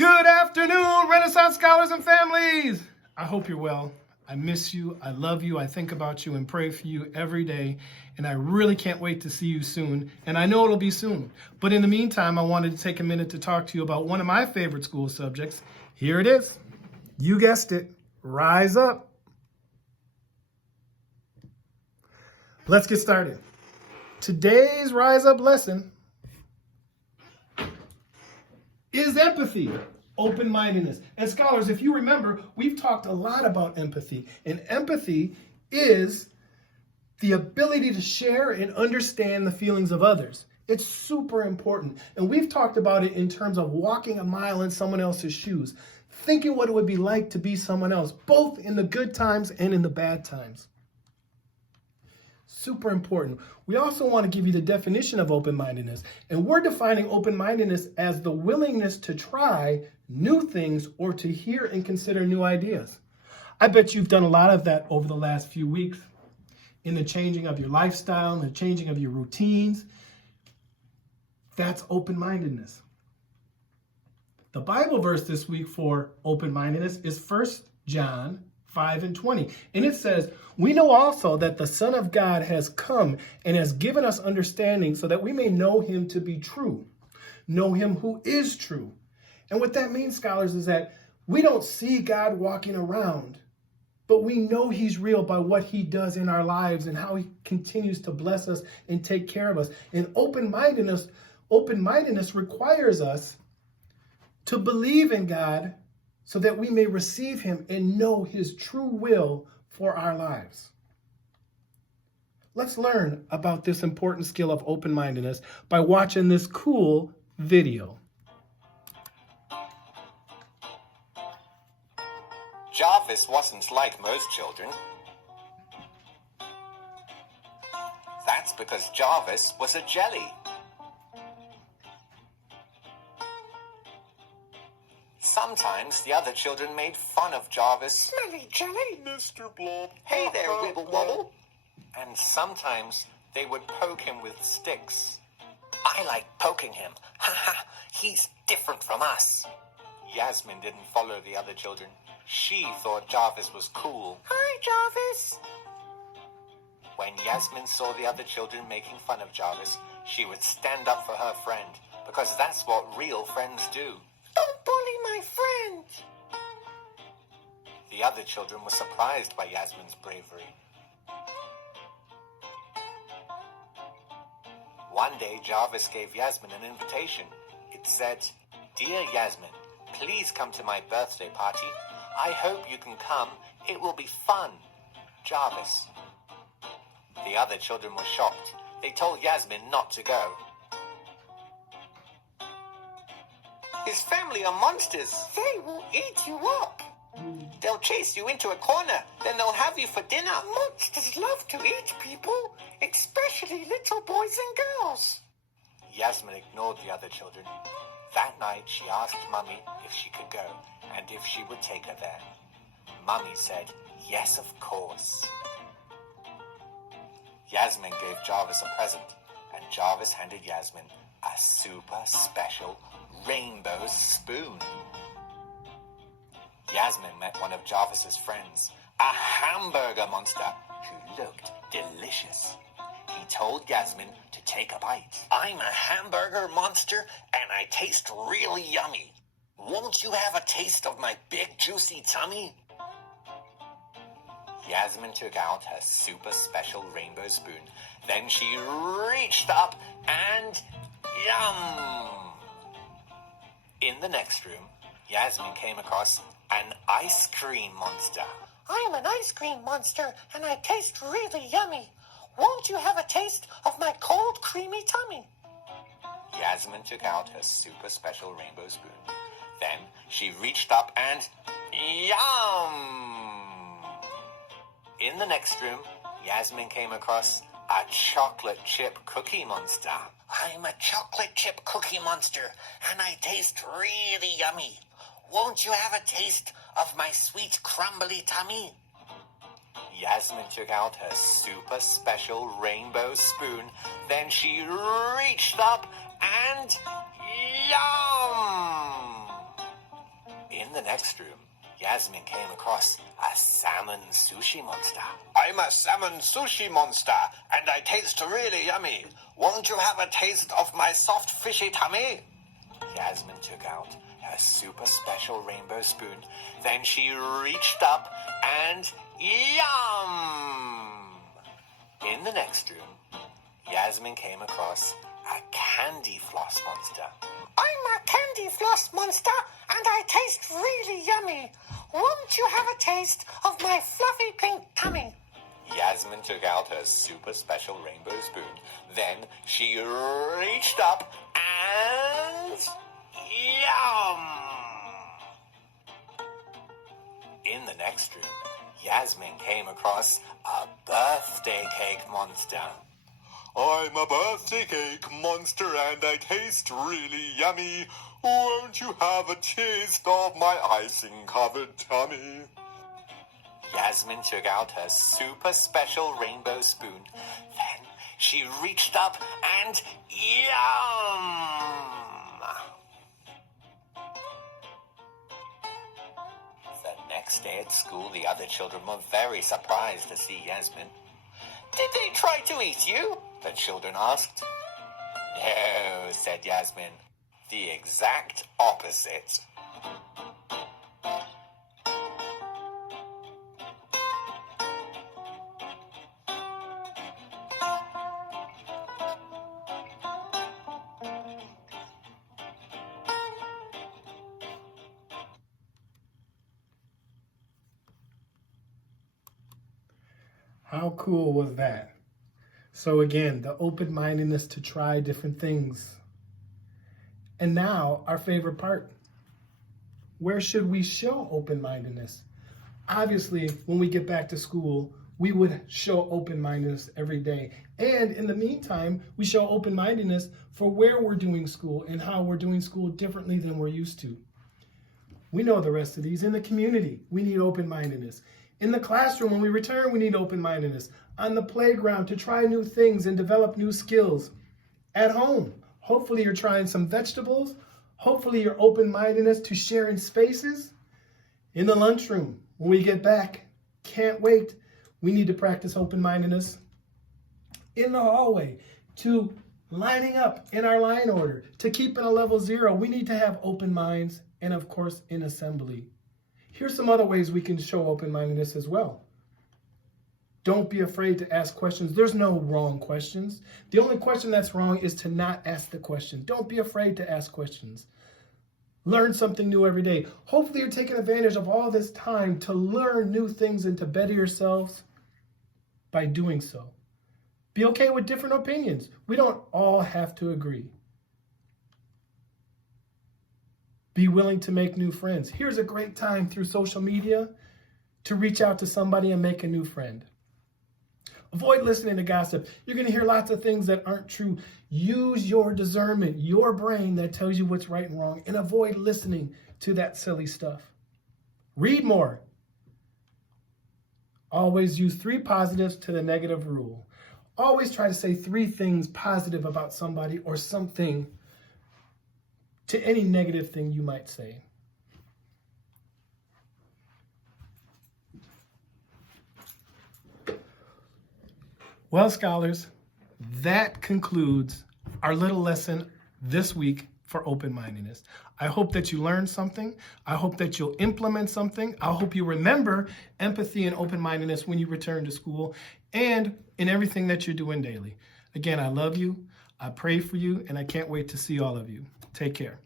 Good afternoon, Renaissance scholars and families. I hope you're well. I miss you. I love you. I think about you and pray for you every day. And I really can't wait to see you soon. And I know it'll be soon. But in the meantime, I wanted to take a minute to talk to you about one of my favorite school subjects. Here it is. You guessed it. Rise up. Let's get started. Today's Rise Up lesson is empathy, open-mindedness. And scholars, if you remember, we've talked a lot about empathy. And empathy is the ability to share and understand the feelings of others. It's super important. And we've talked about it in terms of walking a mile in someone else's shoes, thinking what it would be like to be someone else, both in the good times and in the bad times. Super important. We also want to give you the definition of open-mindedness. And we're defining open-mindedness as the willingness to try new things or to hear and consider new ideas. I bet you've done a lot of that over the last few weeks in the changing of your lifestyle and the changing of your routines. That's open-mindedness. The Bible verse this week for open-mindedness is 1 John 5:20. And it says, "We know also that the Son of God has come and has given us understanding so that we may know him to be true, know him who is true." And what that means, scholars, is that we don't see God walking around, but we know he's real by what he does in our lives and how he continues to bless us and take care of us. And open-mindedness requires us to believe in God so that we may receive him and know his true will for our lives. Let's learn about this important skill of open-mindedness by watching this cool video. Jarvis wasn't like most children. That's because Jarvis was a jelly. Sometimes the other children made fun of Jarvis. Smelly jelly, Mr. Blob. Hey there, Wibble Wobble. And sometimes they would poke him with sticks. I like poking him. Ha ha, he's different from us. Yasmin didn't follow the other children. She thought Jarvis was cool. Hi, Jarvis. When Yasmin saw the other children making fun of Jarvis, she would stand up for her friend, because that's what real friends do. Don't bully my friend. The other children were surprised by Yasmin's bravery. One day, Jarvis gave Yasmin an invitation. It said, "Dear Yasmin, please come to my birthday party. I hope you can come. It will be fun. Jarvis." The other children were shocked. They told Yasmin not to go. His family are monsters. They will eat you up. They'll chase you into a corner. Then they'll have you for dinner. Monsters love to eat people, especially little boys and girls. Yasmin ignored the other children. That night, she asked Mummy if she could go and if she would take her there. Mummy said, yes, of course. Yasmin gave Jarvis a present, and Jarvis handed Yasmin a super special rainbow spoon. Yasmin met one of Jarvis's friends, a hamburger monster who looked delicious. He told Yasmin to take a bite. I'm a hamburger monster and I taste really yummy. Won't you have a taste of my big juicy tummy? Yasmin took out her super special rainbow spoon. Then she reached up and yum! In the next room, Yasmin came across an ice cream monster. I'm an ice cream monster, and I taste really yummy. Won't you have a taste of my cold, creamy tummy? Yasmin took out her super special rainbow spoon. Then she reached up and yum! In the next room, Yasmin came across a chocolate chip cookie monster. I'm a chocolate chip cookie monster, and I taste really yummy. Won't you have a taste of my sweet crumbly tummy? Yasmin took out her super special rainbow spoon. Then she reached up and yum! the next room, Yasmin came across a salmon sushi monster. I'm a salmon sushi monster, and I taste really yummy. Won't you have a taste of my soft fishy tummy? Yasmin took out her super special rainbow spoon. Then she reached up and yum! In the next room, Yasmin came across a candy floss monster. I'm a candy floss monster, and I taste really yummy. Won't you have a taste of my fluffy pink tummy? Yasmin took out her super special rainbow spoon. Then she reached up and yum! In the next room, Yasmin came across a birthday cake monster. I'm a birthday cake monster, and I taste really yummy. Won't you have a taste of my icing-covered tummy? Yasmin took out her super special rainbow spoon. Then she reached up and yum! The next day at school, the other children were very surprised to see Yasmin. Did they try to eat you? The children asked. No, said Yasmin. The exact opposite. How cool was that? So again, the open-mindedness to try different things. And now, our favorite part. Where should we show open-mindedness? Obviously, when we get back to school, we would show open-mindedness every day. And in the meantime, we show open-mindedness for where we're doing school and how we're doing school differently than we're used to. We know the rest of these. In the community, we need open-mindedness. In the classroom, when we return, we need open-mindedness. On the playground, to try new things and develop new skills. At home, hopefully you're trying some vegetables. Hopefully you're open-mindedness to sharing spaces. In the lunchroom, when we get back, can't wait. We need to practice open-mindedness. In the hallway, to lining up in our line order, to keeping a level 0, we need to have open minds. And of course, in assembly. Here's some other ways we can show open-mindedness as well. Don't be afraid to ask questions. There's no wrong questions. The only question that's wrong is to not ask the question. Don't be afraid to ask questions. Learn something new every day. Hopefully you're taking advantage of all this time to learn new things and to better yourselves by doing so. Be okay with different opinions. We don't all have to agree. Be willing to make new friends. Here's a great time through social media to reach out to somebody and make a new friend. Avoid listening to gossip. You're going to hear lots of things that aren't true. Use your discernment, your brain that tells you what's right and wrong, and avoid listening to that silly stuff. Read more. Always use 3 positives to the negative rule. Always try to say 3 things positive about somebody or something to any negative thing you might say. Well, scholars, that concludes our little lesson this week for open-mindedness. I hope that you learned something. I hope that you'll implement something. I hope you remember empathy and open-mindedness when you return to school and in everything that you're doing daily. Again, I love you. I pray for you, and I can't wait to see all of you. Take care.